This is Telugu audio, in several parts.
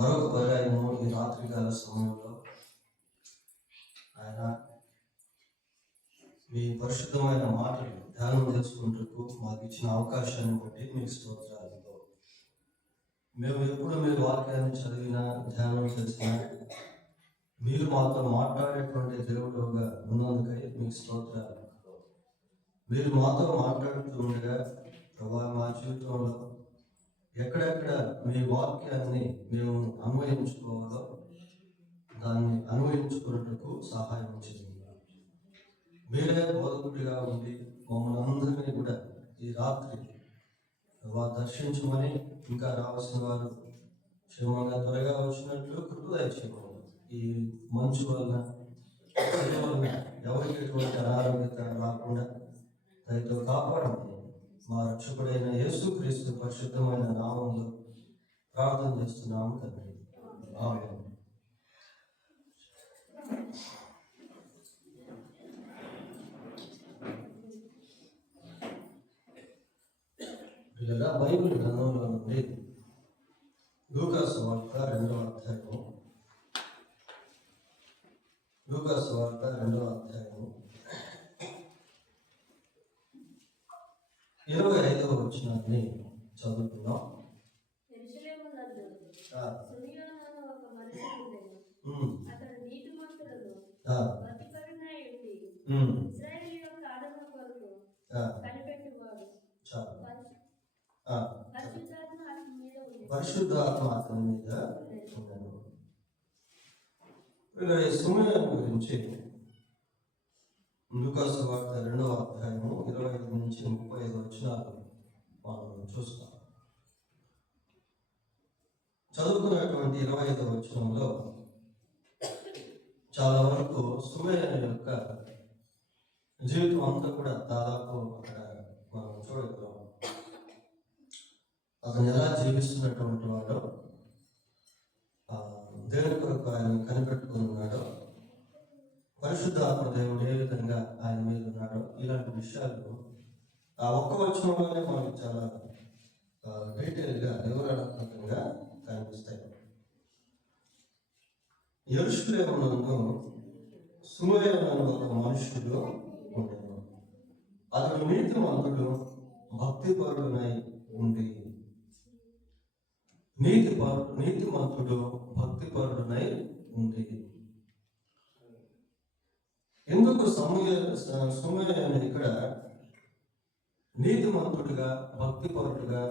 మరొక పర్యాయము ఈ రాత్రికాల సమయంలో ఆయన మీ పరిశుద్ధమైన మాటలు ధ్యానం చేసుకుంటూ మాకు ఇచ్చిన అవకాశాన్ని బట్టి మీకు స్తోత్రాలు. మేము ఎప్పుడు మీ వాక్యాన్ని చదివినా ధ్యానం చేసినా మీరు మాతో మాట్లాడేటువంటి దేవుడుగా ఉన్నందుకై మీకు స్తోత్రాలు. మీరు మాతో మాట్లాడుతూ ఉండగా ప్రభా మా జీవితంలో ఎక్కడెక్కడ మీ వాక్యాన్ని మేము అన్వయించుకోవాలో దాన్ని అన్వయించుకున్నట్టుకు సహాయం చేయండి. మీరే బోధకుడిగా ఉండి మమ్మల్ని అందరినీ కూడా ఈ రాత్రి దర్శించమని, ఇంకా రావాల్సిన వారు క్షేమంగా త్వరగా వచ్చినట్లు కృప దయచేయమని, ఈ మంచు వలన ఎవరికి ఎటువంటి అనారోగ్యత రాకుండా దయతో కాపాడమని మా రక్షకుడైన యేసుక్రీస్తు పరిశుద్ధమైన నామంలో ప్రార్థన చేస్తున్నాము తండ్రి. ఆమేన్. ఇలా బైబిల్ గ్రంథంలో నుండి లూకా సువార్త 2వ అధ్యాయము, లూకా సువార్త 2వ అధ్యాయము 25వ వచనాన్ని చదువుతున్నాం. పరిశుద్ధాత్మ అతని మీద ఉన్నాను. సమయం గురించి లూకా సువార్త 2వ అధ్యాయము 25 నుంచి 35 వచనాలు మనం చూస్తాం. చదువుకున్నటువంటి 25వ వచనంలో చాలా వరకు సుమేయను యొక్క జీవితం అంతా కూడా దాదాపు అక్కడ మనం చూడగలం. అతను ఎలా జీవిస్తున్నటువంటి వాడో, దేవుని కొరకు ఆయన కనిపెట్టుకుని ఉన్నాడో, పరిశుద్ధాత్మ దేవుడు ఏ విధంగా ఆయన మీద ఉన్నాడో, ఇలాంటి విషయాలు ఆ ఒక్క వచనంలోనే మనకు చాలా డీటెయిల్గా వివరణాత్మకంగా కనిపిస్తాయి. యెరూషలేమునందు సుమేయను ఒక మనుషుడు ఉండేవాడు. అతడు నీతిమంతుడు, భక్తిపరుడునై ఉండి, నీతిమంతుడు భక్తిపరుడునై ఉంది. ఎందుకు సుమేయను ఇక్కడ నీతిమంతుడిగా భక్తిపరుడుగా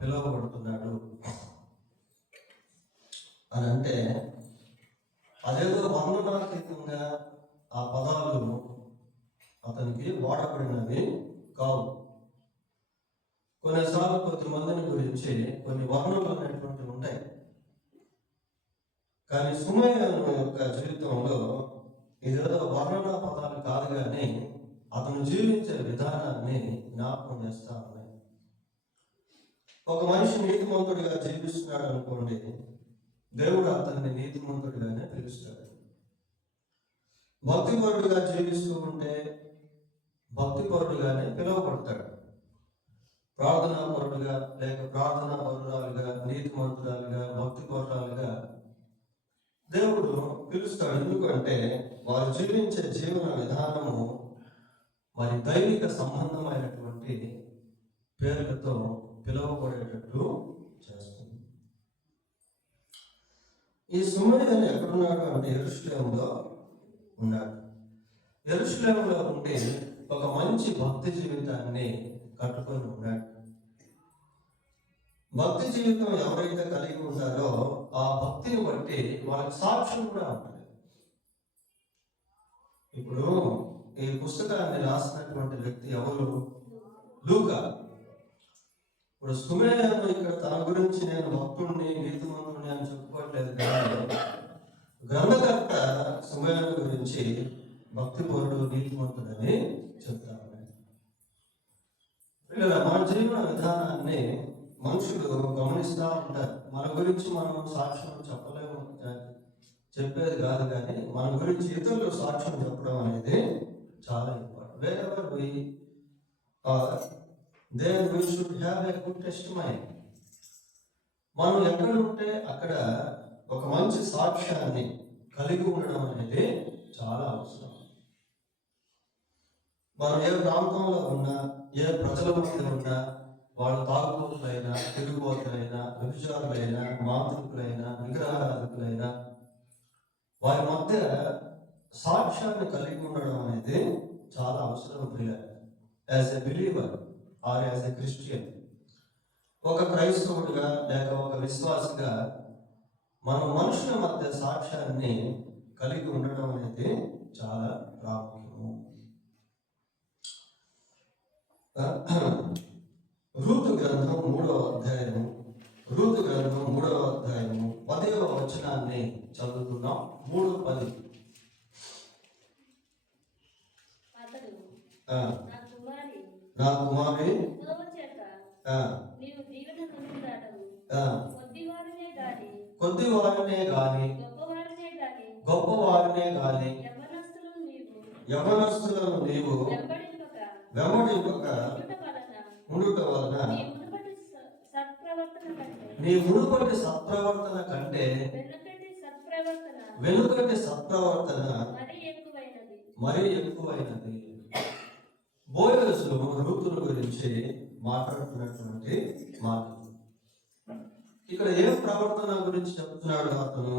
పిలువబడుతున్నాడు అని అంటే, అదేదో వర్ణనాతీతంగా ఆ పదాలు అతనికి వాడబడినవి కావు. కొన్నిసార్లు కొద్దిమందిని గురించి కొన్ని వర్ణనలు అనేటువంటివి ఉంటాయి. కానీ సుమేయను యొక్క జీవితంలో ఇదేదో వర్ణన పదాలు కాదు, కానీ అతను జీవించే విధానాన్ని జ్ఞాపకం చేస్తా ఉన్నాయి. ఒక మనిషి నీతిమంతుడిగా జీవిస్తున్నాడు అనుకోండి, దేవుడు అతన్ని నీతిమంతుడిగానే పిలుస్తాడు. భక్తిపరుడుగా జీవిస్తూ ఉంటే భక్తిపరుడుగానే పిలువబడతాడు. ప్రార్థనాపరుడుగా లేక ప్రార్థనాపరురాలుగా, నీతిమంతురాలుగా, భక్తిపరురాలుగా దేవుడు పిలుస్తాడు. ఎందుకంటే వారు జీవించే జీవన విధానము మరి దైవిక సంబంధమైనటువంటి పేర్లతో పిలువబడేటట్టు చేస్తుంది. ఈ సుమేయను ఎక్కడున్నాడు అంటే యెరూషలేములో ఉన్నాడు. యెరూషలేములో ఉండి ఒక మంచి భక్తి జీవితాన్ని కట్టుకొని ఉన్నాడు. భక్తి జీవితం ఎవరైతే కలిగి ఉంటారో ఆ భక్తిని బట్టి వాళ్ళకి సాక్ష్యం కూడా ఉంటుంది. ఇప్పుడు ఈ పుస్తకాన్ని రాసినటువంటి వ్యక్తి ఎవరు? లూకా. ఇప్పుడు సుమేయను ఇక్కడ తన గురించి నేను భక్తుడిని, నీతిమంతుడిని అని చెప్పుకోవట్లేదు, కానీ గ్రంథకర్త సుమేయను గురించి భక్తిపరుడు, నీతిమంతుడని చెప్తాను. మన జీవన విధానాన్ని మనుషులు గమనిస్తూ ఉంటారు. మన గురించి మనం సాక్ష్యం చెప్పలేము, చెప్పేది కాదు, కానీ మన గురించి ఇతరులు సాక్ష్యం చెప్పడం అనేది చాలా important. Wherever we are, there we should have a good testimony. మనం ఎక్కడ ఉంటే అక్కడ ఒక మంచి సాక్ష్యాన్ని కలిగి ఉండడం అనేది చాలా అవసరం. మనం ఏ ప్రాంతంలో ఉన్నా, ఏ ప్రజల మధ్య ఉన్నా, వాళ్ళు తాగుబోతులైనా, తిరుగుబోతులైనా, వ్యభిచారులైనా, మాంత్రికులైనా, విగ్రహారాధకులైనా, వారి మధ్య సాక్ష్యాన్ని కలిగి ఉండడం అనేది చాలా అవసరం. As a believer are as a Christian, ఒక క్రైస్తవుడిగా లేక ఒక విశ్వాసిగా మనం మనుషుల మధ్య సాక్ష్యాన్ని కలిగి ఉండడం అనేది చాలా ప్రాముఖ్యము. రూతు గ్రంథం 3వ అధ్యాయము 10వ వచనాన్ని చదువుతున్నాం. 3:10. నా కుమారి కొద్దివారినే గాని గొప్పవారినే గాని యవనస్తులను నీవు వెంబడింపక ఉండుట వలన నీ మునుపటి సత్ప్రవర్తన కంటే వెనుకటి సత్ప్రవర్తన మరీ ఎక్కువైనది. బోయజు రూతుల గురించి మాట్లాడుతున్నటువంటి మాట. ఇక్కడ ఏం ప్రవర్తన గురించి చెప్తున్నాడు? అతను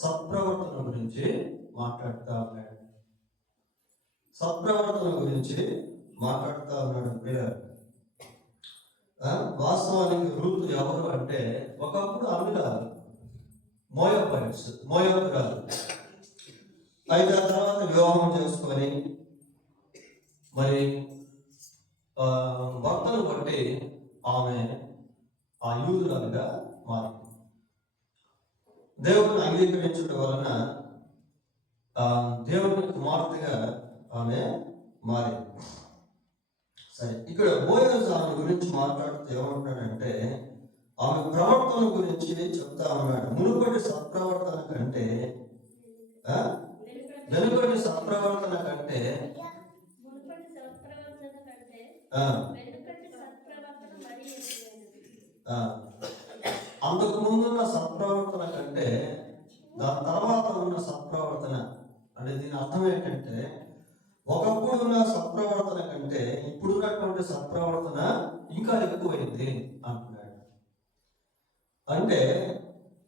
సత్ప్రవర్తన గురించి మాట్లాడుతూ ఉన్నాడు. సత్ప్రవర్తన గురించి మాట్లాడుతూ ఉన్నాడు. వాస్తవానికి రూతు ఎవరు అంటే, ఒకప్పుడు అమిరాలు, మోయాబురాలు. అయితే ఆ తర్వాత వివాహం చేసుకొని మరి భర్తను బట్టి ఆమె ఆ యూదురాలుగా మారింది. దేవుడిని అంగీకరించడం వలన దేవుని కుమార్తెగా ఆమె మారింది. సరే, ఇక్కడ బోయజు ఆమె గురించి మాట్లాడుతూ ఏమంటాడంటే, ఆమె ప్రవర్తన గురించి చెప్తా ఉన్నాడు. మునుపటి సత్ప్రవర్తన కంటే, వెనుకటి సత్ప్రవర్తన కంటే అంతకు ముందున్న సత్ప్రవర్తన కంటే దాని తర్వాత ఉన్న సత్ప్రవర్తన అంటే దీని అర్థం ఏంటంటే, ఒకప్పుడు ఉన్న సత్ప్రవర్తన కంటే ఇప్పుడున్నటువంటి సత్ప్రవర్తన ఇంకా ఎక్కువైంది అంటున్నాడు. అంటే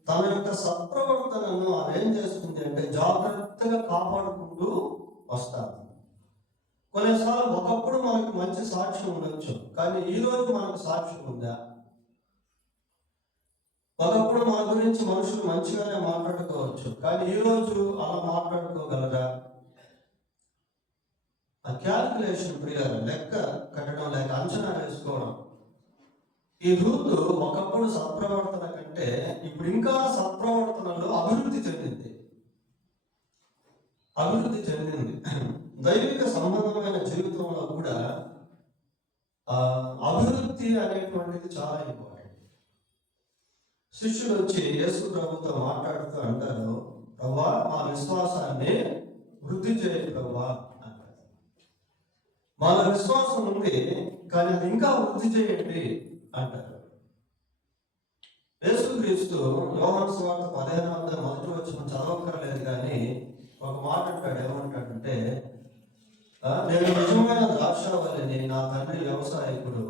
తన యొక్క సత్ప్రవర్తనను ఆమె ఏం చేస్తుంది అంటే జాగ్రత్తగా కాపాడుకుంటూ వస్తారు. కొన్నిసార్లు ఒకప్పుడు మనకు మంచి సాక్ష్యం ఉండొచ్చు, కానీ ఈరోజు మనకు సాక్ష్యం ఉందా? ఒకప్పుడు మన గురించి మనుషులు మంచిగానే మాట్లాడుకోవచ్చు, కానీ ఈరోజు అలా మాట్లాడుకోగలరా? ఆ క్యాల్కులేషన్ ప్రియారు, లెక్క కట్టడం, లేక అంచనా వేసుకోవడం. ఈ రూతు ఒకప్పుడు సత్ప్రవర్తన కంటే ఇప్పుడు ఇంకా సత్ప్రవర్తనలో అభివృద్ధి చెందింది. దైవిక సంబంధమైన జీవితంలో కూడా అభివృద్ధి అనేటువంటిది చాలా ఇంపార్టెంట్. శిష్యులు వచ్చి యేసు ప్రభుతో మాట్లాడుతూ అంటారు, ప్రభువా మా విశ్వాసాన్ని వృద్ధి చేయి ప్రభువా అంటారు. మన విశ్వాసం ఉంది కానీ అది ఇంకా వృద్ధి చేయండి అంటారు. యేసుక్రీస్తు యోహాను సువార్త 15వ అధ్యాయం 1వ వచనం చదవక్కర్లేదు, కానీ ఒక మాట అంటాడు. ఏమంటాడంటే, నేను నిజమైన ద్రాక్షావల్లిని, నా తండ్రి వ్యవసాయకుడు,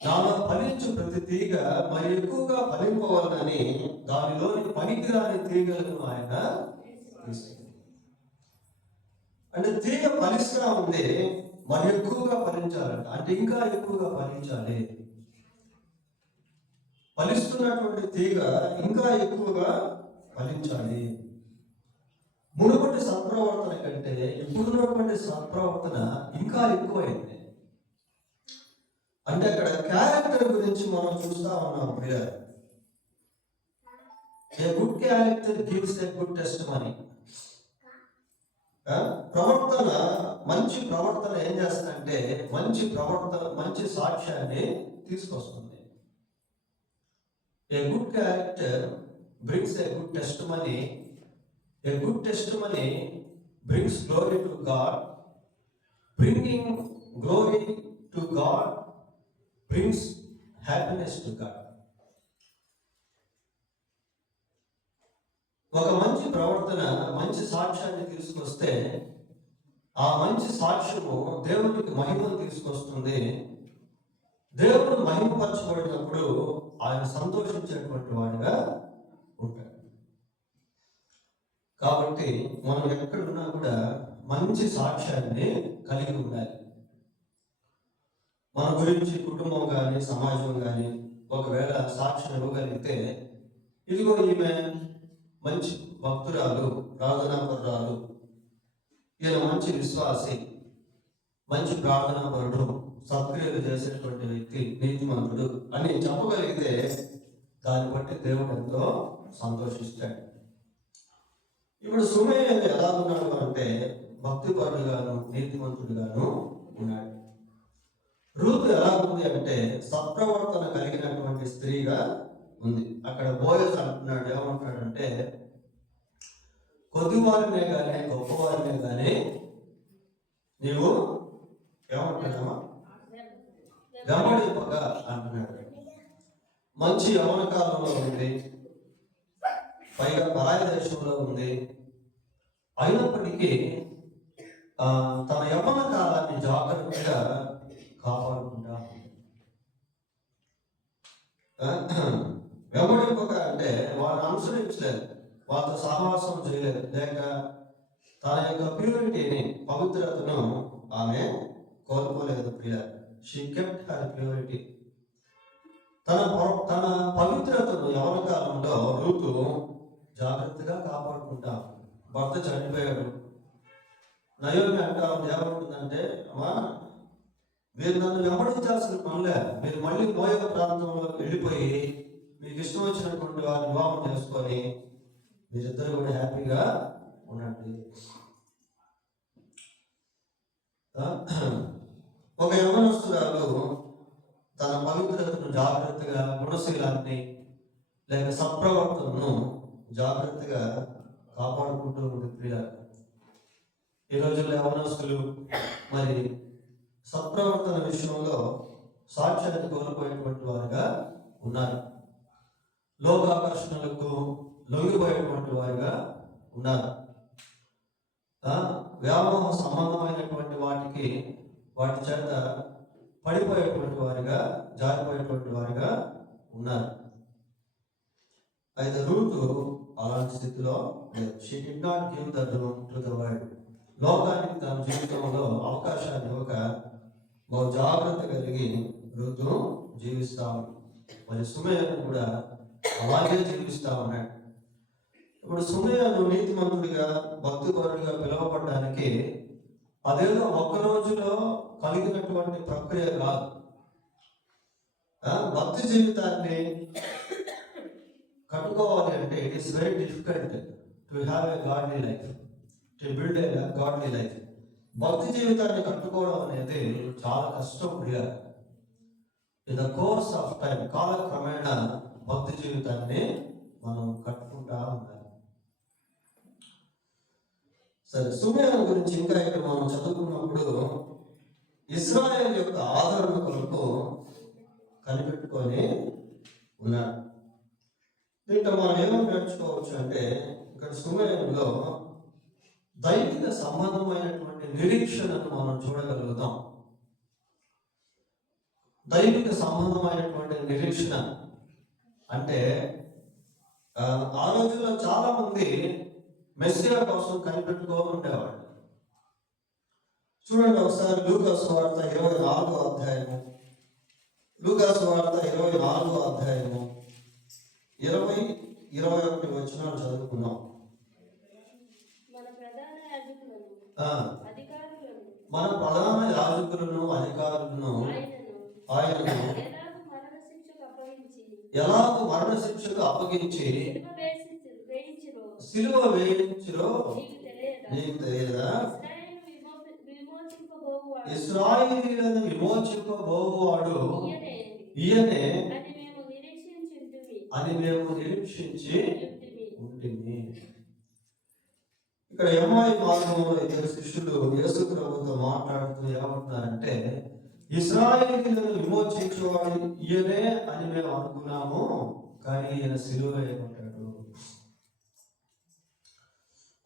నాలో ఫలించు ప్రతి తీగ మరి ఎక్కువగా ఫలింపవాలని దానిలోని పనికిరాని తీగలను ఆయన తీసుకుంది. అంటే తీగ ఫలిస్తూ ఉంది, మరి ఎక్కువగా ఫలించాలంట. అంటే ఇంకా ఎక్కువగా ఫలించాలి. ఫలిస్తున్నటువంటి తీగ ఇంకా ఎక్కువగా ఫలించాలి. మునుపటి సత్ప్రవర్తన కంటే ఇప్పుడున్నటువంటి సత్ప్రవర్తన ఇంకా ఎక్కువైంది. అంటే అక్కడ క్యారెక్టర్ గురించి మనం చూస్తా ఉన్నాం. A good character gives a good testimony. ప్రవర్తన, మంచి ప్రవర్తన ఏం చేస్తుందంటే మంచి సాక్ష్యాన్ని తీసుకొస్తుంది. A good character brings A good testimony. A good testimony brings glory to God. Bringing glory to God brings happiness to God. ఒక మంచి ప్రవర్తన మంచి సాక్ష్యాన్ని తీసుకొస్తే ఆ మంచి సాక్ష్యము దేవునికి మహిమను తీసుకొస్తుంది. దేవుడు మహిమపరచబడినప్పుడు ఆయన సంతోషించేటువంటి వాడిగా ఉంటాడు. కాబట్టి మనం ఎక్కడున్నా కూడా మంచి సాక్ష్యాన్ని కలిగి ఉండాలి. మన గురించి కుటుంబం కానీ సమాజం కానీ ఒకవేళ సాక్ష్యం ఇవ్వగలిగితే, ఇదిగో ఈమె మంచి భక్తురాలు, ప్రార్థనాపరురాలు, ఈయన మంచి విశ్వాసి, మంచి ప్రార్థనాపరుడు, సత్క్రియలు చేసేటువంటి వ్యక్తి, నీతిమంతుడు అని చెప్పగలిగితే దాన్ని బట్టి దేవుడు ఎంతో సంతోషిస్తాడు. ఇప్పుడు సుమేయను ఎలా ఉన్నాడు అంటే భక్తిపరుడుగాను నీతిమంతుడుగాను ఉన్నాడు. రూతు ఎలా ఉంది అంటే సత్ప్రవర్తన కలిగినటువంటి స్త్రీగా ఉంది. అక్కడ బోయస్ అంటున్నాడు, ఏమంటున్నాడంటే కొద్దివారినే కానీ గొప్పవారినే కానీ నీవు ఏమంటున్నావా వెంబడింపగా అంటున్నాడు. మంచి యవన కాలంలో ఉంది, పైగా పరాయి దేశంలో ఉంది. అయినప్పటికీ తన యవ్వన కాలాన్ని జాగ్రత్తగా కాపాడుకుంటా వెంబడింపక అంటే వాళ్ళని అనుసరించలేదు, వాళ్ళతో సహవాసం చేయలేదు, లేక తన యొక్క ప్యూరిటీని, పవిత్రతను ఆమె కోల్పోలేదు. ప్రియ, షీ కెప్ట్ హర్ ప్యూరిటీ. తన పవిత్రతను యవన కాలంలో రూతు జాగ్రత్తగా కాపాడుకుంటా. భర్త చనిపోయాడు. నయోమి అంటా ఏమంటుందంటే, అమ్మా మీరు నన్ను వెంబడించాల్సిన పనులే, మీరు మళ్ళీ మోయక ప్రాంతంలోకి వెళ్ళిపోయి మీకు ఇష్టం వచ్చినటువంటి వారిని వివాహం చేసుకొని మీరిద్దరు కూడా హ్యాపీగా ఉండండి. ఒక యవనస్తురాలు తన పవిత్రతను జాగ్రత్తగా, గుణశీలాన్ని లేక సత్ప్రవర్తనను జాగ్రత్తగా కాపాడుకుంటూ ఉంటుంది. ప్రియ, ఈ రోజుల్లో యవనస్తులు మరి సత్ప్రవర్తన విషయంలో సాక్ష్యాన్ని కోల్పోయేటువంటి వారుగా ఉన్నారు. లోకాకర్షణలకు లొంగిపోయేటువంటి వారుగా ఉన్నారు. వ్యామోహ సంబంధమైనటువంటి వాటి చేత పడిపోయేటువంటి వారిగా, జారిపోయేటువంటి వారిగా ఉన్నారు. అయితే రూతు అలాంటి స్థితిలో లేదు. She did not give the room to the world. లోకానికి తన జీవితంలో అవకాశాన్ని ఇవ్వక బహు జాగ్రత్త కలిగి రూతు జీవిస్తా ఉంది. మరి సుమేయను కూడా అలాగే జీవిస్తా ఉన్నాడు. ఇప్పుడు సుమేయను నీతిమంతుడిగా, భక్తిపరుడిగా పిలువబడడానికి అదేదో ఒక్క రోజులో కలిగినటువంటి ప్రక్రియ కాదు. భక్తి జీవితాన్ని కట్టుకోవాలి అంటే it is very difficult to have a godly life, to build a godly life. భక్తి జీవితాన్ని కట్టుకోవడం అనేది చాలా కష్టం. ప్రియ, in the course of time, కాలక్రమేణా భక్తి జీవితాన్ని మనం కట్టుకుంటా ఉండాలి. సరే, సుమేయను గురించి ఇంకా ఇక్కడ మనం చదువుకున్నప్పుడు ఇశ్రాయేల్ యొక్క ఆదరణ కొరకు కనిపెట్టుకొని ఉన్నాడు. దీంట్లో మనం ఏమని నేర్చుకోవచ్చు అంటే, ఇక్కడ సుమేయనులో దైవిక సంబంధమైనటువంటి నిరీక్షణను మనం చూడగలుగుతాం. దైవిక సంబంధమైనటువంటి నిరీక్షణ అంటే ఆ రోజుల్లో చాలా మంది మెస్సియా కోసం కనిపెట్టుకొని ఉండేవాళ్ళు. చూడండి ఒకసారి లూకాసు వార్త 24వ అధ్యాయము, లూకాసు వార్త 24వ అధ్యాయము 20-21 వచనాలు చదువుకున్నాం. మన ప్రధాన యాజకులను అధికారులను ఆయనను ఎలాగో మరణ శిక్షకు అప్పగించి సిలువ వేయించిరో నీకు తెలియదా? ఇశ్రాయేలీయులను విమోచింపబోవాడు ఈయనే అని మేము నిరీక్షించి ఉంటుంది. ఇక్కడ ఎమ్మాయి మార్గంలో ఇద్దరు శిష్యులు యేసు ప్రభుతో మాట్లాడుతూ ఏమంటున్నారంటే, ఇశ్రాయేలీయులను విమోచించేవాడు ఈయనే అని మేము అనుకున్నాము, కానీ ఈయన సిలువ వేయబడ్డాడు.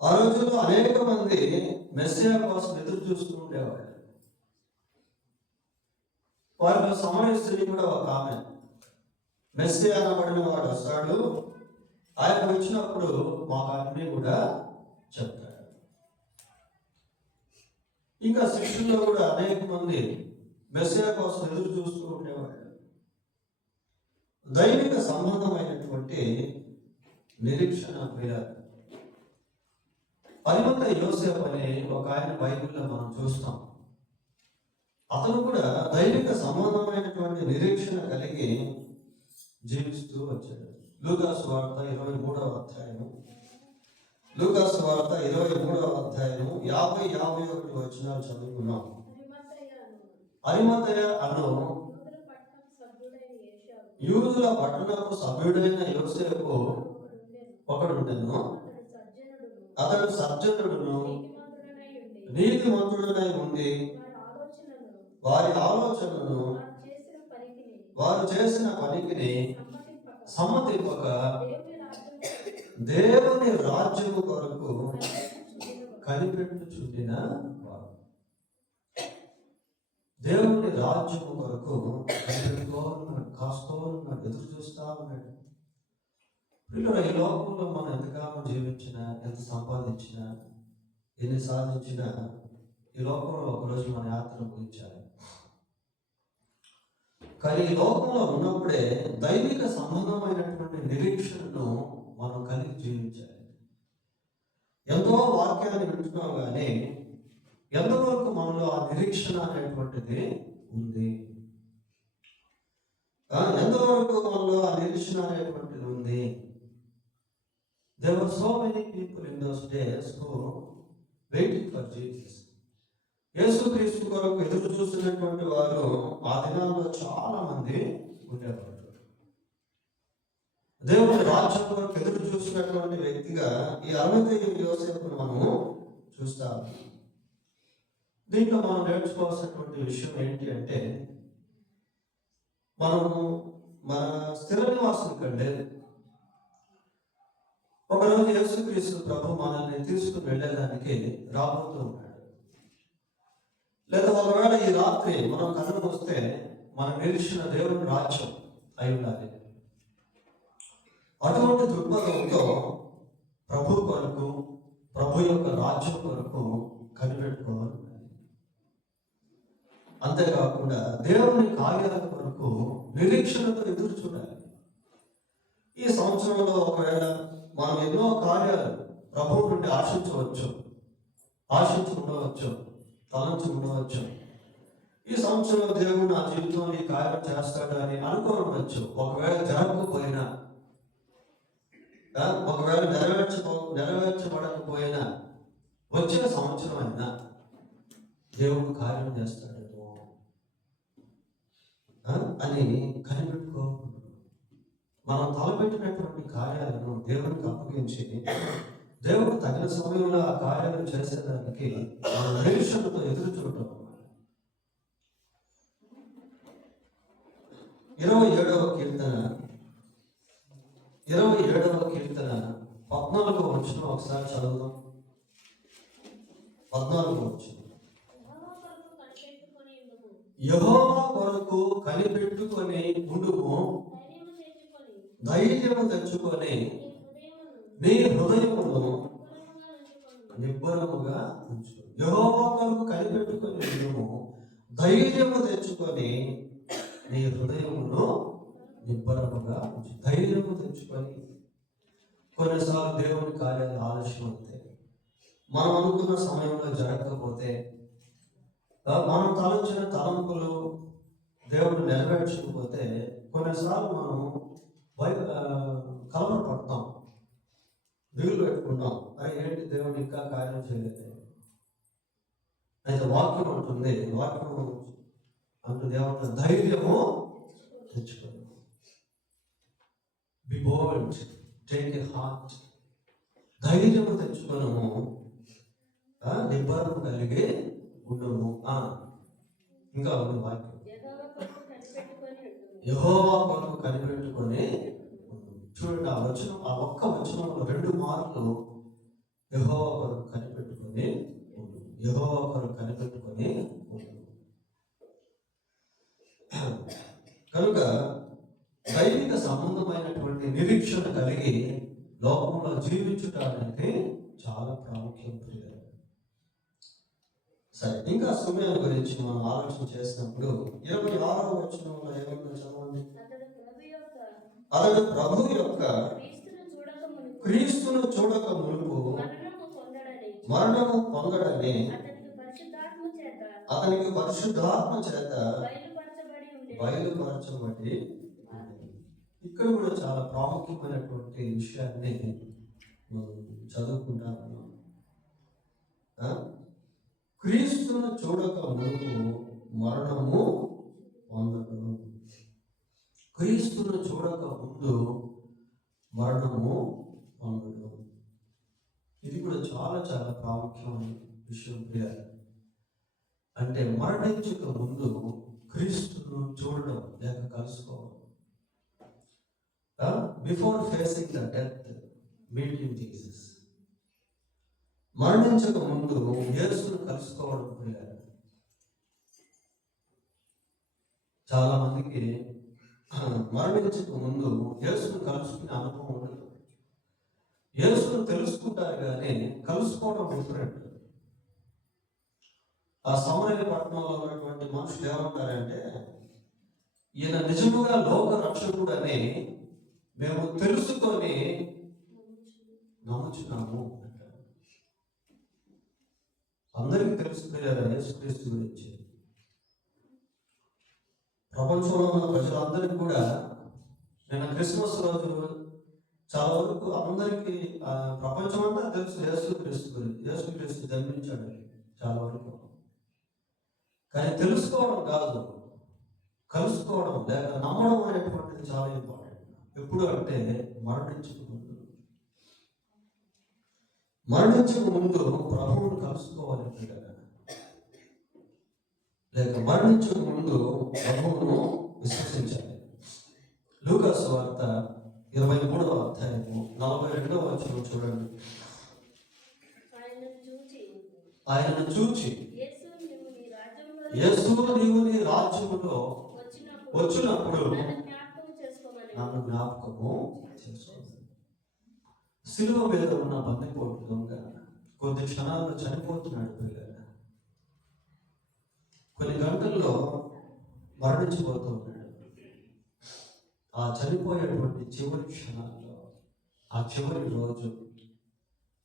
ఆ రోజుల్లో అనేక మంది మెస్సియా కోసం ఎదురు చూస్తూ ఉండేవాళ్ళు. వారిలో సమరయ స్త్రీ కూడా ఒక ఆమె. మెస్సియా అనబడిన వాడు వస్తాడు, ఆయన వచ్చినప్పుడు మాకు అన్నీ కూడా చెప్తాడు. ఇంకా శిష్యుల్లో కూడా అనేక మంది మెస్సియా కోసం ఎదురు చూస్తూ ఉండేవాళ్ళు. దైవిక సంబంధమైనటువంటి నిరీక్షణ పేరారు. పరిమత యోసేపు అనే ఒక ఆయన బైబిల్లో మనం చూస్తాం. అతను కూడా దైవిక సంబంధమైనటువంటి నిరీక్షణ కలిగి జీవిస్తూ వచ్చాడు. లూకాసు వార్త 23వ అధ్యాయము, లూకాసు వార్త 23వ అధ్యాయము 50-51 వచనాలు చదువుకున్నాం. అరిమతయ అను యూదుల పట్టణపు సభ్యుడైన యోసేపు ఒకడుండెను. అతడు సజ్జనుడును నీతిమంతుడనై ఉండి వారి ఆలోచనను వారు చేసిన పనికి సమ్మతింపక దేవుని రాజ్యము కొరకు కనిపెట్టుచుండిన వారు. దేవుని రాజ్యము కొరకు కనిపెట్టుకో ఉన్నాడు, కాస్తూ ఉన్నాడు, ఎదురు చూస్తా ఉన్నాడు. పిల్లలు, ఈ లోకంలో మనం ఎంతకాలం జీవించినా, ఎంత సంపాదించినా, ఎన్ని సాధించినా, ఈ లోకంలో ఒకరోజు మన యాత్ర ముగించాలి. కానీ ఈ లోకంలో ఉన్నప్పుడే దైవిక సంబంధమైనటువంటి నిరీక్షణను మనం కలిగి జీవించాలి. ఎంతో వాక్యాన్ని వింటున్నాం, కానీ ఎంతవరకు మనలో ఆ నిరీక్షణ అనేటువంటిది ఉంది? ఎంతవరకు మనలో ఆ నిరీక్షణ అనేటువంటిది ఉంది? There were so many people in those days who waiting for Jesus. యేసుక్రీస్తు కొరకు ఎదురు చూస్తున్నటువంటి వారు ఆ దినాల్లో చాలా మంది ఉండేవారు. దేవుని రాజ్యం కొరకు ఎదురు చూసినటువంటి వ్యక్తిగా ఈ అరిమతయ యోసేపును మనము చూస్తాము. దీంట్లో మనం నేర్చుకోవాల్సినటువంటి విషయం ఏంటి అంటే, మనము మన స్థిర నివాసం కంటే ఒకరోజు యేసుక్రీస్తు ప్రభు మనల్ని తీసుకుని వెళ్ళేదానికి రాబోతూ ఉన్నాడు. లేదా ఒకవేళ ఈ రాత్రి మనం కథను వస్తే మన నిరీక్షణ దేవుని రాజ్యం అయి ఉండాలి. అటువంటి దృక్పథంతో ప్రభు కొరకు, ప్రభు యొక్క రాజ్యం కొరకు కనిపెట్టుకోవాలి. అంతేకాకుండా దేవుని కార్యాల కొరకు నిరీక్షణతో ఎదురు చూడాలి. ఈ సంవత్సరంలో ఒకవేళ మనం ఎన్నో కార్యాలు ప్రభువు నుండి ఆశించి ఉండవచ్చు, తలంచి ఉండవచ్చు. ఈ సంవత్సరంలో దేవుడు నా జీవితంలో ఈ కార్యం చేస్తాడు అని అనుకోవచ్చు. ఒకవేళ జరగకపోయినా, ఒకవేళ నెరవేర్చబడకపోయినా, వచ్చే సంవత్సరం అయినా దేవుడు కార్యం చేస్తాడేమో అని కనిపెట్టుకో. మనం తలపెట్టినటువంటి కార్యాలను దేవునికి అప్పగించి, దేవుడు తగిన సమయంలో ఆ కార్యాలను చేసేదానికి మన నిరీక్షణతో ఎదురు చూడటం. 27వ కీర్తన 14వ వచనం ఒకసారి చదువుదాం. 14వ వచనం. యెహోవా కొరకు కనిపెట్టుకొని ఉండుము, ధైర్యము తెచ్చుకొని నీ హృదయమును నిబ్బరముగా ఉంచు. యెహోవా కొరకు కనిపెట్టుకొని ఉండుము, ధైర్యము తెచ్చుకొని నీ హృదయమును నిబ్బరముగా ఉంచు. ధైర్యము తెచ్చుకొని. కొన్నిసార్లు దేవుని కార్యాలు ఆలస్యం అవుతాయి. మనం అనుకున్న సమయంలో జరగకపోతే, మనం తలంచిన తలంపులు దేవుడు నెరవేర్చకపోతే, కొన్నిసార్లు మనం కలవరపడతాం, దిగులు పెట్టుకుంటాం. అది ఏంటి, దేవుడు ఇంకా కార్యం చేయలేదు. అయితే వాక్యం అంటుంది, ఏమంటుంది? ధైర్యము తెచ్చుకోండి. Be bold, take a heart. ధైర్యము తెచ్చుకోనము, నిబ్బరము కలిగి ఉండము. ఇంకా ఉంది వాక్యం, యెహోవా కొరకు కనిపెట్టుకొని. చూడండి, ఆ ఒక్క వచనంలో 2 మార్లు యెహోవా కొరకు కనిపెట్టుకొని ఉండు. యెహోవా కొరకు కనిపెట్టుకొని ఉండు. కనుక దైవిక సంబంధమైనటువంటి నిరీక్షణ కలిగి లోకంలో జీవించుట అనేది చాలా ప్రాముఖ్యం. సరే, ఇంకా సమయాన్ని గురించి మనం ఆలోచన చేసినప్పుడు 26వ వచనంలో ఏమంటే చదవండి. అతడు ప్రభు యొక్క క్రీస్తును చూడక మునుపు మరణము పొందడని అతనికి పరిశుద్ధాత్మ చేత బయలుపరచబడి. ఇక్కడ కూడా చాలా ప్రాముఖ్యమైనటువంటి విషయాన్ని చదువుకుంటాను. క్రీస్తును చూడక మునుపు మరణము పొందడం. క్రీస్తును చూడక ముందు మరణము పొందడం. ఇది కూడా చాలా చాలా ప్రాముఖ్యమైన విషయం. అంటే మరణించక ముందు క్రీస్తును చూడడం లేక కలుసుకోవడం. Before facing the death, meeting Jesus. మరణించక ముందు యేసును కలుసుకోవడం ప్రియులారా. చాలా మందికి మరణించక ముందు యేసును కలుసుకునే అనుభవం ఉండదు. యేసును తెలుసుకుంటారు కానీ కలుసుకోవడం డిఫరెంట్. ఆ సమరయ పట్టణంలో ఉన్నటువంటి మనుషులు ఏమంటారంటే, ఈయన నిజముగా లోక రక్షకుడు అని మేము తెలుసుకొని నమ్ముచున్నాము. అందరికీ తెలుసుకునేలా యేసుక్రీస్తు గురించి ప్రపంచంలో ఉన్న ప్రజలందరికీ కూడా నిన్న క్రిస్మస్ రోజు చాలా వరకు అందరికీ ప్రపంచం అంతా తెలుసు యేసుక్రీస్తు గురించి. యేసుక్రీస్తు జన్మించాడు చాలా వరకు. కానీ తెలుసుకోవడం కాదు, కలుసుకోవడం లేక నమ్మడం అనేటువంటిది చాలా ఇంపార్టెంట్. ఎప్పుడు అంటే మరణించక ముందు ప్రభువును కలుసుకోవాలి లేక మరణించక ముందు ప్రభువును విశ్వసించాలి. లూకా సువార్త 23వ అధ్యాయము 42వ వచనం చూడండి. ఆయనను చూచి యేసు నీవు నీ రాజ్యములో వచ్చినప్పుడు నన్ను జ్ఞాపకము చేసుకోవాలి. సిలువ మీద ఉన్న బందిపోటు దొంగ కొద్ది క్షణాల్లో చనిపోతున్నాడు పిల్లలు. కొన్ని గంటల్లో మరణించిపోతూ ఉన్నాడు. ఆ చనిపోయేటువంటి చివరి క్షణాల్లో, ఆ చివరి రోజు,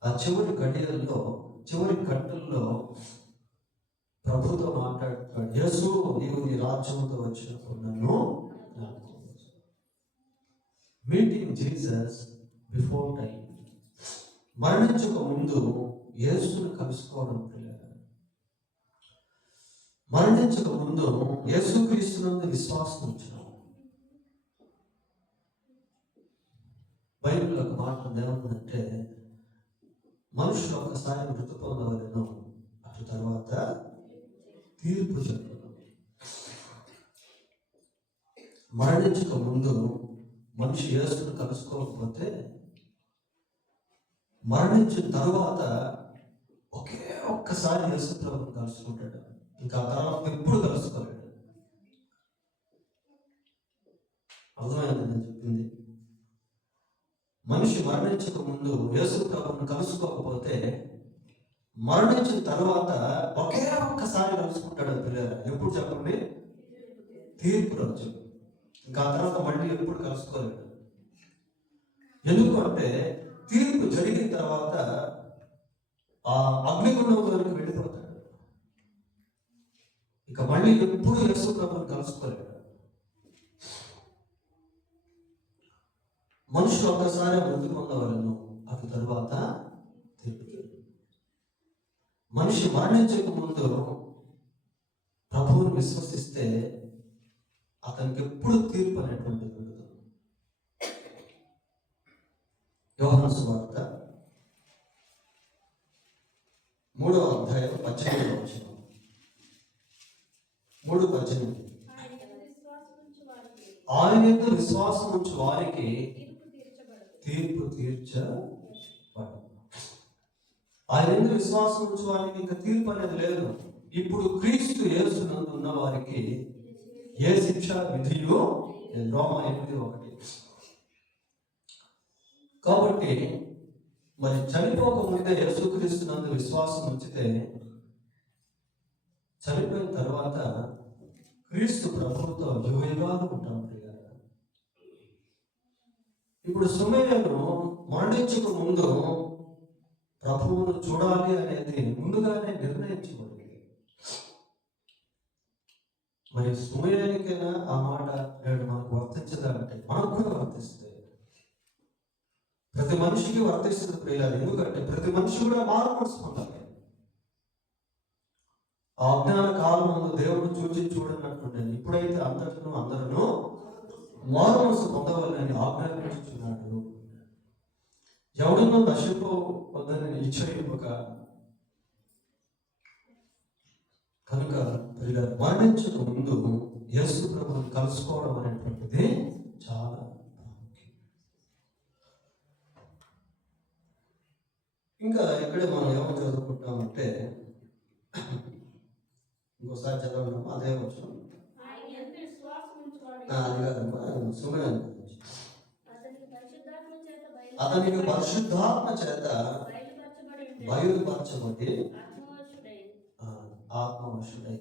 ఆ చివరి గడియల్లో, చివరి గంటల్లో ప్రభుతో మాట్లాడుతాడు. యేసు నీవు నీ రాజ్యంతో వచ్చినప్పుడు నన్ను మీటింగ్ జీసస్ బిఫోర్ టైం. మరణించక ముందు యేసును కలుసుకోవడం పిల్లలు. మరణించక ముందు యేసుక్రీస్తునందు విశ్వాసం ఉంచడం. బైబిల్ ఒక మాట ఏముందంటే, మనుషులు ఒక్కసారి మృతి పొందవలను, అటు తర్వాత తీర్పు జరుగుతుంది. మరణించక ముందు మనిషి యేసును కలుసుకోకపోతే మరణించిన తరువాత ఒకే ఒక్కసారి యేసు ప్రభువును కలుసుకుంటాడు. ఇంకా ఆ తర్వాత ఎప్పుడు కలుసుకోలేడు. అర్థమైంది నేను చెప్పింది? మనిషి మరణించక ముందు యేసు ప్రభువును కలుసుకోకపోతే మరణించిన తర్వాత ఒకే ఒక్కసారి కలుసుకుంటాడు పిల్లలు. ఎప్పుడు చెప్పండి? తీర్పు రోజు. ఇంకా ఆ తర్వాత మళ్ళీ ఎప్పుడు కలుసుకోలేడు. ఎందుకు అంటే తీర్పు జరిగిన తర్వాత ఆ అగ్నిగుండంలోకి వెళ్ళిపోతాడు. ఇక మళ్ళీ ఎప్పుడు యేసు ప్రభువును కలుసుకోలేడు. మనుషులు ఒక్కసారి మృతి పొందవలను, అటు తరువాత తీర్పు. మనిషి మరణించక ముందు ప్రభువును విశ్వసిస్తే అతనికి ఎప్పుడు తీర్పు అనేటువంటిది ఉండదు. యోహాను సువార్త 3వ అధ్యాయం 18వ వచనం. 3:18. ఆయన యందు విశ్వాసం ఉంచు వారికి తీర్పు తీర్చబడదు. ఆయన యందు విశ్వాసం ఉంచే వారికి ఇంకా తీర్పు అనేది లేదు. ఇప్పుడు క్రీస్తు యేసునందు ఉన్న వారికి ఏ శిక్ష విధియో రోమా 8:1. కాబట్టి మరి చనిపోక ముందే యేసుక్రీస్తునందు విశ్వాసం ఉంచితే చనిపోయిన తర్వాత క్రీస్తు ప్రభువుతో యుగయుగాలు ఉంటాం. ఇప్పుడు సుమేయను మరణించక ముందు ప్రభువును చూడాలి అనేది ముందుగానే నిర్ణయించబడింది. మరి సుమేయానికైనా ఆ మాట నేడు మనకు వర్తించదా అంటే మనకు కూడా వర్తిస్తుంది. ప్రతి మనిషికి వర్తిస్తుంది ప్రియులారు. ఎందుకంటే ప్రతి మనిషి కూడా మారుమనసు పొందాలి. ఆ అజ్ఞాన కాలం ముందు దేవుడు చూడనట్టుండేది. ఇప్పుడైతే అందరూ మారుమనసు పొందవాలని ఆజ్ఞాపించుచున్నాడు. ఎవడనో నశింపవద్దని నిశ్చయింపక కనుక మరణించక ముందు యేసు ప్రభువుని కలుసుకోవడం అనేటువంటిది చాలా ప్రాముఖ్యం. ఇంకా ఇక్కడే మనం ఏమని చదువుకుంటామంటే, ఇంకోసారి చదవడం అదే వచ్చిన అది కాదమ్మా, సుమయాన్ని గురించి. అతనికి పరిశుద్ధాత్మ చేత బయలుపరచబడి ఆత్మవశుడై.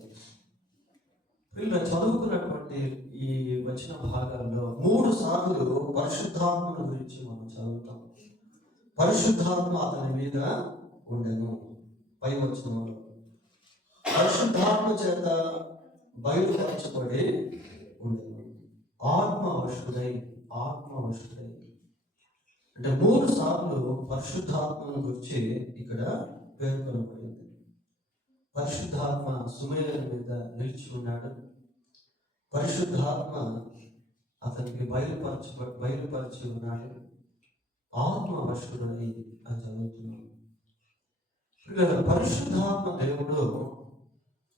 వీళ్ళు చదువుకున్నటువంటి ఈ వచ్చిన భాగాల్లో 3 సార్లు పరిశుద్ధాత్మను గురించి మనం చదువుతాం. పరిశుద్ధాత్మ అతని మీద ఉండెను. పై వచనంలో పరిశుద్ధాత్మ చేత బయలుపరచబడి ఉండెను. ఆత్మవశుడై అంటే 3 సార్లు పరిశుద్ధాత్మను గురించి ఇక్కడ పేర్కొనబడింది. పరిశుద్ధాత్మ సుమేయుని మీద నిలిచి ఉన్నాడు. పరిశుద్ధాత్మ అతనికి బయలుపరిచి ఉన్నాడు. ఆత్మవశుడై అని చదువుతున్నాడు.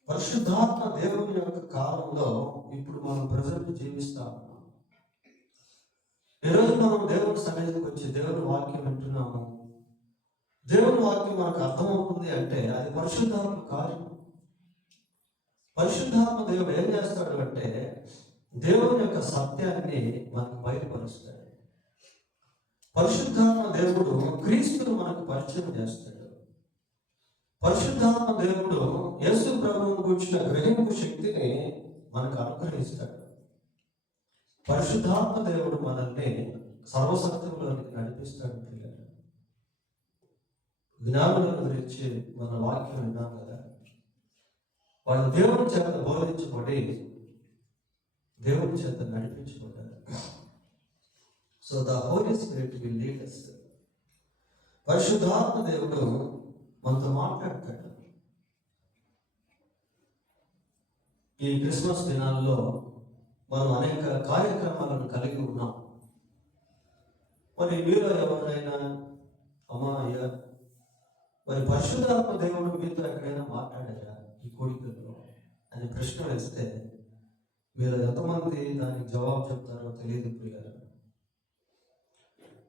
పరిశుద్ధాత్మ దేవుని యొక్క కాలంలో ఇప్పుడు మనం ప్రజెంట్ జీవిస్తా ఉన్నాం. ఈరోజు మనం దేవుని సన్నిధికి వచ్చి దేవుని వాక్యం వింటున్నాము. దేవుని వాక్యం మనకు అర్థమవుతుంది అంటే అది పరిశుద్ధాత్మ కార్యం. పరిశుద్ధాత్మ దేవుడు ఏం చేస్తాడు అంటే దేవుని యొక్క సత్యాన్ని మనకు బయలుపరుస్తాడు. పరిశుద్ధాత్మ దేవుడు క్రీస్తును మనకు పరిచయం చేస్తాడు. పరిశుద్ధాత్మ దేవుడు యేసు ప్రభువును గురించిన గ్రహింపు శక్తిని మనకు అనుగ్రహిస్తాడు. పరిశుద్ధాత్మ దేవుడు మనల్ని సర్వసత్యంలోనికి నడిపిస్తాడు. జ్ఞానుల గురించి మన వాక్యం విన్నాం కదా, వాళ్ళు దేవుని చేత బోధించబడి దేవుని చేత నడిపించబడ్డారు. So the holy spirit will lead us. పరిశుద్ధాత్మ దేవుడు మనతో మాట్లాడతాడు. ఈ క్రిస్మస్ దినాల్లో మనం అనేక కార్యక్రమాలను కలిగి ఉన్నాం. మరి మీలో ఎవరైనా అమ్మా అయ్యా మరి పరిశుద్ధాత్మ దేవుడు మీతో ఎక్కడైనా మాట్లాడారా ఈ కోరికల్లో అని ప్రశ్న వేస్తే మీరు ఎంతమంది దానికి జవాబు చెప్తారో తెలియదు ప్రియులారా.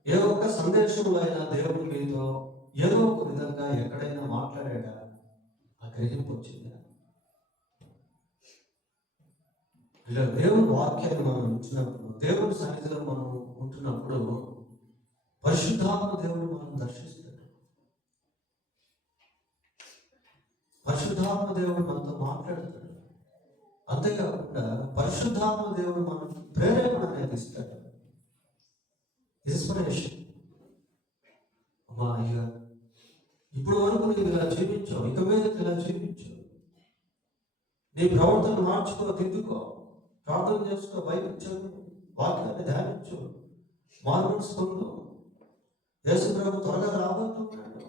ఏ ఒక్క సందేశంలో అయినా దేవుడు మీతో ఏదో ఒక విధంగా ఎక్కడైనా మాట్లాడాడా ఆ గ్రహింపు వచ్చిందా? ఇలా దేవుని వాక్యాన్ని మనం ఉంచినప్పుడు, దేవుని సన్నిధిలో మనం ఉంటున్నప్పుడు పరిశుద్ధాత్మ దేవుడు మనం దర్శిస్తాడు. పరిశుద్ధాత్మ దేవుడు మనతో మాట్లాడతాడు. అంతేకాకుండా పరిశుద్ధాత్మ దేవుడు మనకు ప్రేరేపణ అనేది ఇస్తాడు. ఇన్స్పిరేషన్. అమ్మా అయ్యా ఇప్పుడు వరకు నీవు ఇలా జీవించావు, ఇక మీద ఇలా జీవించు, నీ ప్రవర్తన మార్చుకో, దిద్దుకో, ప్రార్థన చేసుకో, బైబిల్ చదువు, వాక్యాన్ని ధ్యానించు, మారుమనసు పొందు. యేసు ప్రభు త్వరగా రాబోతున్నాడు,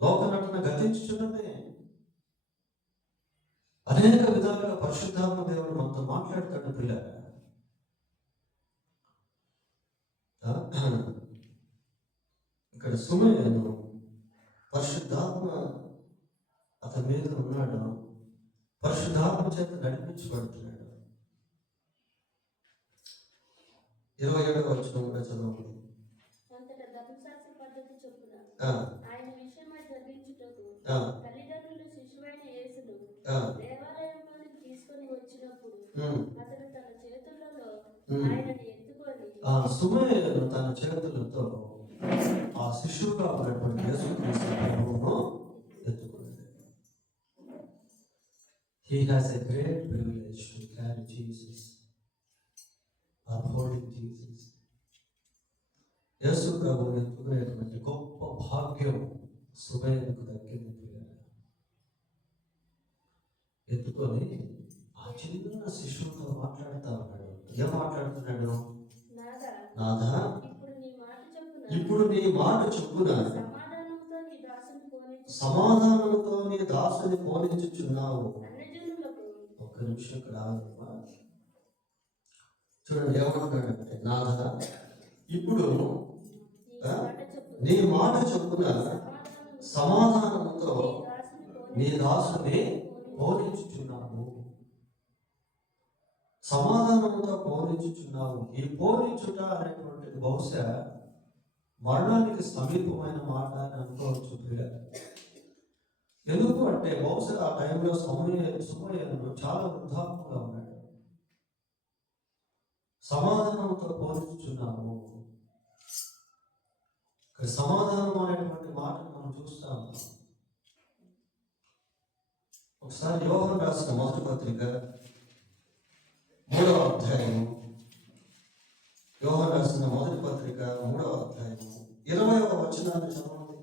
లోక నటన గతించుచున్నదే. అనేక విధాలుగా పరిశుద్ధాత్మ దేవుడు మనతో మాట్లాడతాడు పిల్లగా. ఇక్కడ సుమేయను పరిశుద్ధాత్మ అతని మీద ఉన్నాడు, పరిశుద్ధాత్మ చేత నడిపించబడుతున్నాడు. 27వ వచనం కూడా చదవండి. తల్లిదండ్రులు శిశువైన యేసును దేవాలయంలోనికి తీసుకొని వచ్చినప్పుడు అతడు తన చేతులలో ఆయనను ఎత్తుకొని సుమేయను తన చేతులతో ఆ శిశువుగా ఉన్నటువంటి యేసుక్రీస్తు ప్రభువును ఎత్తుకున్నాడు. He has a great privilege to carry Jesus or holding Jesus. యేసు ప్రభువును ఎత్తుకునేటువంటి గొప్ప భాగ్యం సుమేయకు దక్కింది. ఎత్తుకొని ఆ చిన్న శిశువుతో మాట్లాడుతూ ఉన్నాడు. ఏం మాట్లాడుతున్నాడు? నాథా, ఇప్పుడు నీ మాట చొప్పున సమాధానంతో నీ దాసుని పోనించుచున్నావు. ఒక్క నిమిషం ఇక్కడ చూడండి ఏమంటాడంటే, నాథా, ఇప్పుడు నీ మాట చొప్పున సమాధానంతో నీ దాసుని పోనించుచున్నావు. సమాధానంతో పోనించుచున్నావు. ఈ పోనించుట అనేటువంటిది బహుశా మరణానికి సమీపమైన మాట అని అనుకోవచ్చు. ఎందుకు అంటే బహుశా ఆ టైంలో సుమయ్యను చాలా వృద్ధాప్యంగా ఉన్నాడు. సమాధానంతో పోనించుచున్నాము. సమాధానం అనేటువంటి మాటను మనం చూస్తాము. ఒకసారి యోహాను రాసిన మొదటి పత్రిక 3వ అధ్యాయము, యోహాను రాసిన మొదటి పత్రిక 3వ అధ్యాయము 20వ వచనాన్ని చదవండి.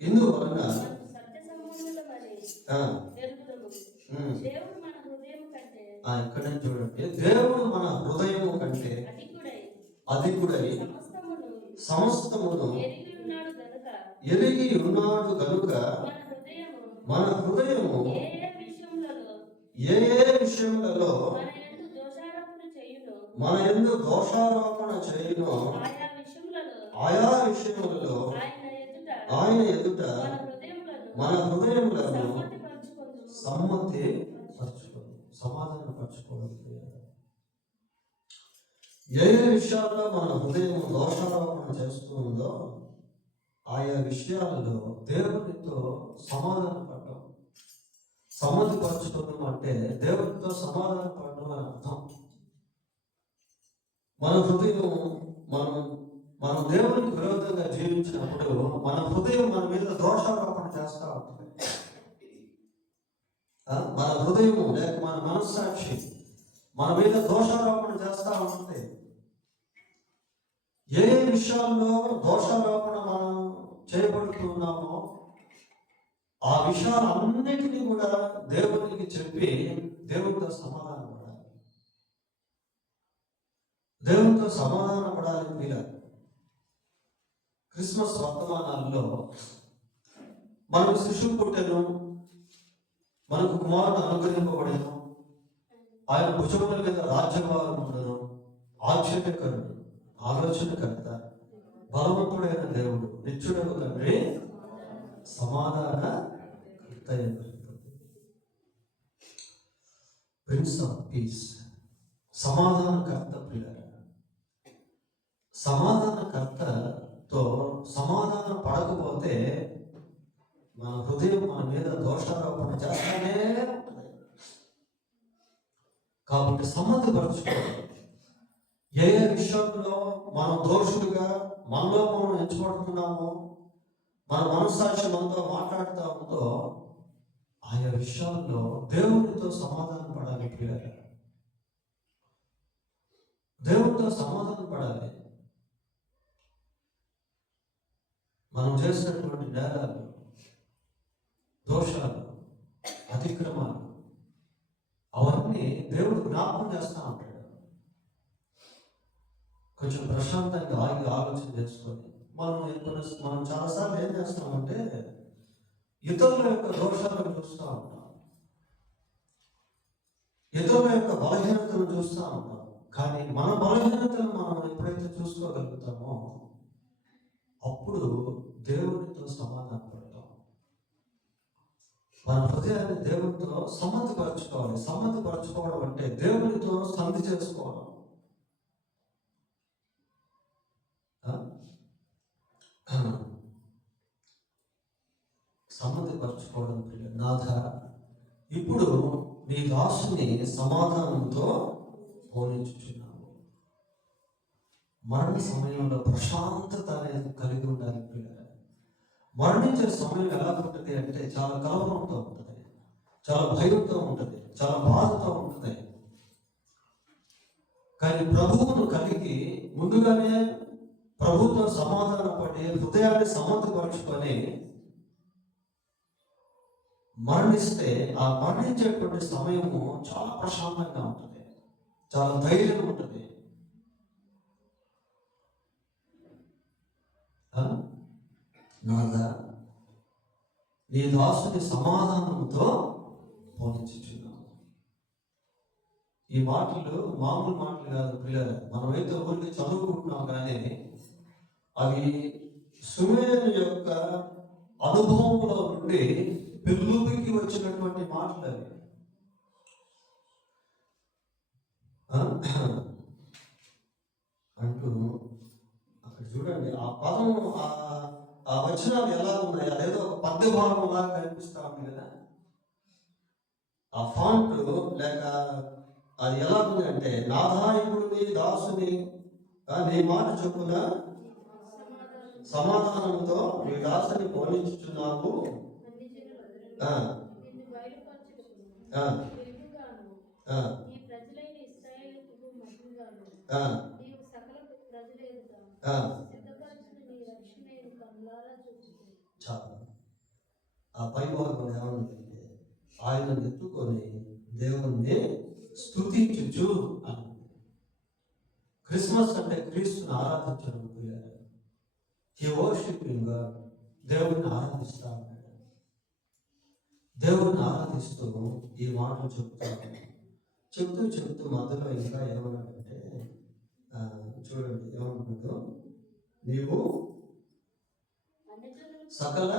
ఇందువలన ఇక్కడ చూడండి, దేవుడు మన హృదయము కంటే అధికుడై సమస్తమును ఎరిగి ఉన్నాడు గనుక మన హృదయము ఏ విషయములలో మన యందు దోషారోపణ చేయును ఆయా విషయములలో ఆయన ఎదుట మన హృదయములను సమ్మతి పరచుకోవడం, సమాధాన పరచుకోవడం. ఏ విషయాల్లో మన హృదయం దోషారోపణ చేస్తూ ఉందో ఆయా విషయాలలో దేవునితో సమాధాన పడడం. సమ్మతి పరచుకోవడం అంటే దేవునితో సమాధాన పడడం అని అర్థం. మన హృదయం మనం దేవునికి విరోధంగా జీవించినప్పుడు మన హృదయం మన మీద దోషారోపణ చేస్తూ ఉంటుంది. మన హృదయం లేక మన మనస్సాక్షి మన మీద దోషారోపణ చేస్తూ ఉంటుంది. ఏ విషయాల్లో దోషారోపణ మనం చేయబడుతున్నామో ఆ విషయాలన్నిటినీ కూడా దేవునికి చెప్పి దేవునితో సమాధానం పడాలి. దేవునితో సమాధానం పడాలి. వీల క్రిస్మస్ వర్తమానాల్లో మనకు శిశువు పుట్టెను, మనకు కుమారుడు అనుగ్రహింపబడేను, ఆయన భుజముల మీద రాజ్యభారం ఉండను, ఆశ్చర్యకరుడు, ఆలోచనకర్త, బలవంతుడైన దేవుడు, నిత్యుడైన తండ్రి, సమాధాన కర్త, ప్రిన్స్ ఆఫ్ పీస్, సమాధానకర్త. పిల్లలు, సమాధానకర్తతో సమాధానం పడకపోతే మన హృదయం మన మీద దోషారోపణ చేస్తానే ఉంటుంది. కాబట్టి సమ్మతి పరచుకోవాలి. ఏ విషయంలో మనం దోషులుగా మనలో మనం ఎంచుకుంటున్నామో, మన మనస్సాక్షి మనతో మాట్లాడుతూ ఉందో ఆయా విషయాల్లో దేవునితో సమాధానం పడాలి. పిల్లలు, దేవునితో సమాధానం పడాలి. మనం చేసినటువంటి నేరాలు, దోషాలు, అతిక్రమాలు అవన్నీ దేవుడు జ్ఞాపకం చేస్తూ ఉంటాడు. కొంచెం ప్రశాంతంగా ఆగి ఆలోచన చేసుకొని మనం చాలాసార్లు ఏం చేస్తామంటే ఇతరుల యొక్క దోషాలను చూస్తూ ఉంటాం, ఇతరుల యొక్క బలహీనతను చూస్తూ ఉంటాం. కానీ మన బలహీనతను మనం ఎప్పుడైతే చూసుకోగలుగుతామో అప్పుడు దేవునితో సమాధానం పడతాం. మన హృదయాన్ని దేవునితో సమ్మతి పరచుకోవాలి. సమ్మతి పరచుకోవడం అంటే దేవునితో సంధి చేసుకోవడం. ప్రార్థించుకోవడం ప్రియులు. నాథ, ఇప్పుడు నీ దాసుని సమాధానంతో పోనించుచున్నాము. మరణ సమయంలో ప్రశాంతత అనేది కలిగి ఉండాలి ప్రియులు. మరణించే సమయం ఎలా ఉంటుంది అంటే చాలా కలవరంతో ఉంటుంది, చాలా భయంతో ఉంటుంది, చాలా బాధతో ఉంటుంది. కానీ ప్రభువును కలిగి ముందుగానే ప్రభుత్వ సమాధాన పడి హృదయాన్ని సమ్మతపరుచుకొని మరణిస్తే ఆ మరణించేటువంటి సమయము చాలా ప్రశాంతంగా ఉంటుంది, చాలా ధైర్యం ఉంటుంది. నాదా, నీ దాసుని సమాధానంతో పోనించుచున్నాము. ఈ మాటలు మామూలు మాటలు కాదు ప్రియులారా. మనమైతే ఊరికి చదువుకుంటున్నాం, కానీ అవి సుమేరు యొక్క అనుభవంలో నుండి పెళ్ళుకి వచ్చినటువంటి మాటలు అవి. అంటూ అక్కడ చూడండి, ఆ పదం ఆ వచనాలు ఎలా ఉన్నాయి, అదేదో ఒక పద్య భాగం లాగా కనిపిస్తా ఉంది కదా. ఆ ఫాంట్ లేక అది ఎలా ఉంది అంటే, నాథా ఇప్పుడు నీ దాసుని నీ మాట చొప్పున సమాధానంతో నీ దాసుని పోనించుచున్నాము. ఆ పై భాగం ఏమన్నదంటే, ఆయన ఎత్తుకొని దేవుణ్ణి స్తుతించుచు అని. క్రిస్మస్ అంటే క్రీస్తుని ఆరాధించడం. ఈ వర్షిపింగ్ దేవుడిని ఆరాధిస్తా ఉన్నాడు. దేవుడిని ఆరాధిస్తూ ఈ మాటలు చెప్తూ మధ్యలో ఇంకా ఏమన్నాడంటే, చూడండి ఏమన్నాడు, నీవు సకల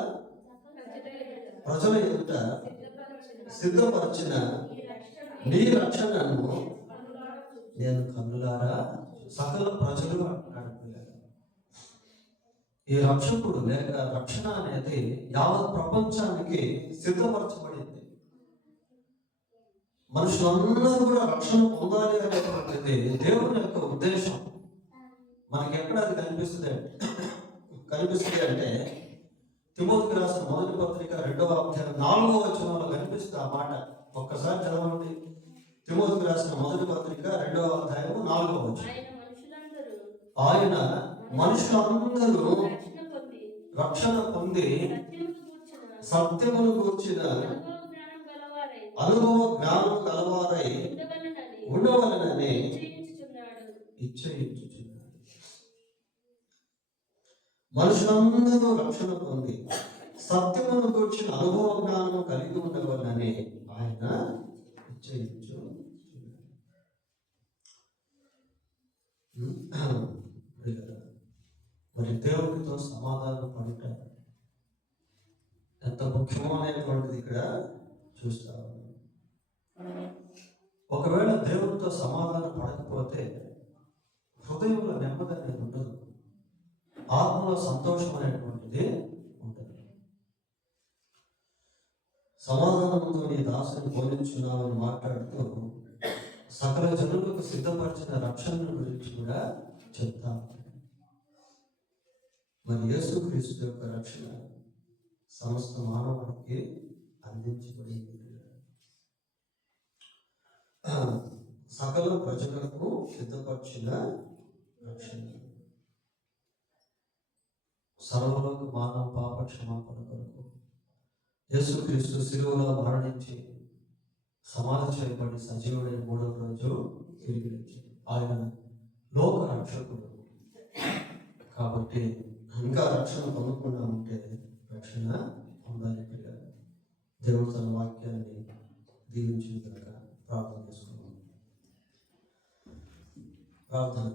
ప్రజల ఎదుట సిద్ధపరిచిన నీ రక్షణను నేను కన్నులారా సకల ప్రజలు అంటున్నాడు. ఈ రక్షకుడు లేక రక్షణ అనేది యావత్ ప్రపంచానికి సిద్ధపరచబడింది. మనుషులందరూ కూడా రక్షణ పొందాలి అనేటువంటిది దేవుని యొక్క ఉద్దేశం. మనకి ఎక్కడ అది కనిపిస్తుంది అంటే తిమోతికి రాసిన మొదటి పత్రిక 2వ అధ్యాయం 4వ వచనంలో కనిపిస్తుంది ఆ మాట. ఒక్కసారి చదవండి. తిమోతికి రాసిన మొదటి పత్రిక 2వ అధ్యాయం 4వ వచనం. ఆయన మనుషులందరూ రక్షణ పొంది సత్యమును గూర్చిన అనుభవ జ్ఞానం గలవారై ఉండవలనని ఇచ్చేయించుచున్నాడు. మనుషులందరూ రక్షణ పొంది సత్యమును గూర్చిన అనుభవ జ్ఞానం కలిగి ఉండవలనని ఆయన ఇచ్చేయించుచున్నాడు. మరి దేవుడితో సమాధానం పడుట ఎంత ముఖ్యమో అనేటువంటిది ఇక్కడ చూస్తా. ఒకవేళ దేవుడితో సమాధానం పడకపోతే హృదయంలో నెమ్మది అనేది ఉండదు, ఆత్మలో సంతోషం అనేటువంటిది ఉండదు. సమాధానంతో నీ దాసుని పోలించున్నామని మాట్లాడుతూ సకల జనులకు సిద్ధపరిచిన రక్షణ గురించి కూడా చెప్తాము. మరి యేసుక్రీస్తు యొక్క రక్షణ సమస్త మానవానికి అందించబడింది. సకల ప్రజలకు సిద్ధపరిచిన రక్షణ, సర్వలోక మానవ పాప క్షమాపణ కొరకు యేసుక్రీస్తు శిలువలో మరణించి సమాధి చేయబడి సజీవుడైన 3వ రోజు తిరిగి లేచి ఆయన లోక రక్షకుడు. కాబట్టి ఇంకా రక్షణ పొందకుండా ఉంటే రక్షణ పొందాలి పిల్లలు. దేవుడు తన వాక్యాన్ని దీవించిన కనుక ప్రార్థన చేసుకున్నాం. ప్రార్థన.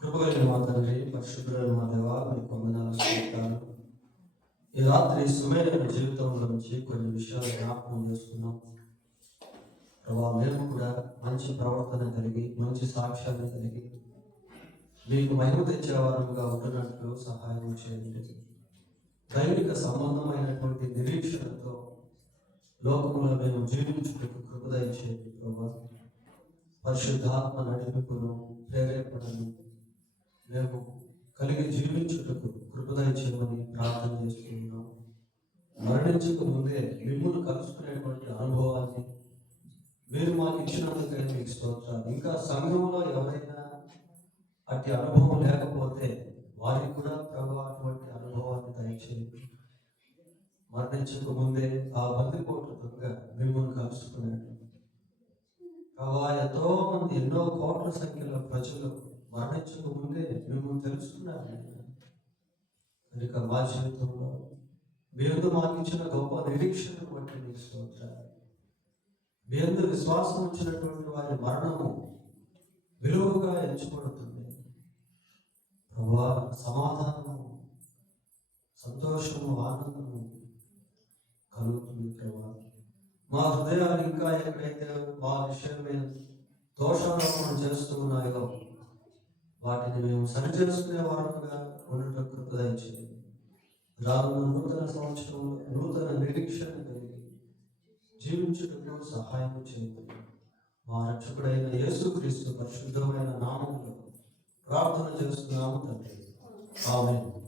కృపగలిగిన మా తండ్రి, పరిశుద్ధులైన మా దేవా, మీకు వందనాలు చెప్తాను. ఈ రాత్రి సుమేరైన జీవితంలో నుంచి కొన్ని విషయాలు జ్ఞాపకం చేసుకున్నాం ప్రభావ. మేము కూడా మంచి ప్రవర్తన కలిగి మంచి సాక్ష్యాన్ని కలిగి మీకు మహిమ తెచ్చేవారుగా ఉంటున్నట్లు సహాయం చేయండి. దైవిక సంబంధమైనటువంటి నిరీక్షణతో లోకంలో మేము జీవించుటకు కృప దయచేయండి ప్రభా. పరిశుద్ధాత్మ నడిపింపును ప్రేరేపణను మేము కలిగి జీవించుటకు కృప దయచేయమని ప్రార్థన చేస్తున్నాం. మరణించక ముందే మిమ్మల్ని కలుసుకునేటువంటి అనుభవాన్ని మీరు మాకు ఇచ్చినందుకై మీకు స్తోత్రాలు. ఇంకా సంఘంలో ఎవరైనా అట్టి అనుభవం లేకపోతే వారికి కూడా ప్రభు అటువంటి అనుభవాన్ని దయచేయండి. మరణించక ముందే ఆ బందిపోటు దొంగ మిమ్మల్ని కలుసుకున్నాడు ప్రభా. ఎంతో మంది, ఎన్నో కోట్ల సంఖ్యలో ప్రజలు మరణించక ముందే మిమ్మల్ని తెలుసుకున్నారు. కనుక మా జీవితంలో మీరు మాకు ఇచ్చిన గొప్ప నిరీక్షణను బట్టి మీకు స్తోత్రాలు. మీ అందరూ విశ్వాసం వచ్చినటువంటి వారి మరణము విలువగా ఎంచుబడుతుంది ప్రభా. సమాధానము, సంతోషము, ఆనందము కలుగుతుంది ప్రభా. మా హృదయాలు ఇంకా ఎక్కడైతే మా విషయమే దోషారోపణ చేస్తూ ఉన్నాయో వాటిని మేము సరిచేసుకునే వారంగా ఉండటం కృప దయచేయండి. రానున్న నూతన సంవత్సరంలో నూతన నిరీక్షణ కలిగి జీవించుటకు సహాయం చేయండి. మా రక్షకుడైన యేసుక్రీస్తు పరిశుద్ధమైన నామములో ప్రార్థన చేస్తున్నాము తండ్రి. ఆమేన్.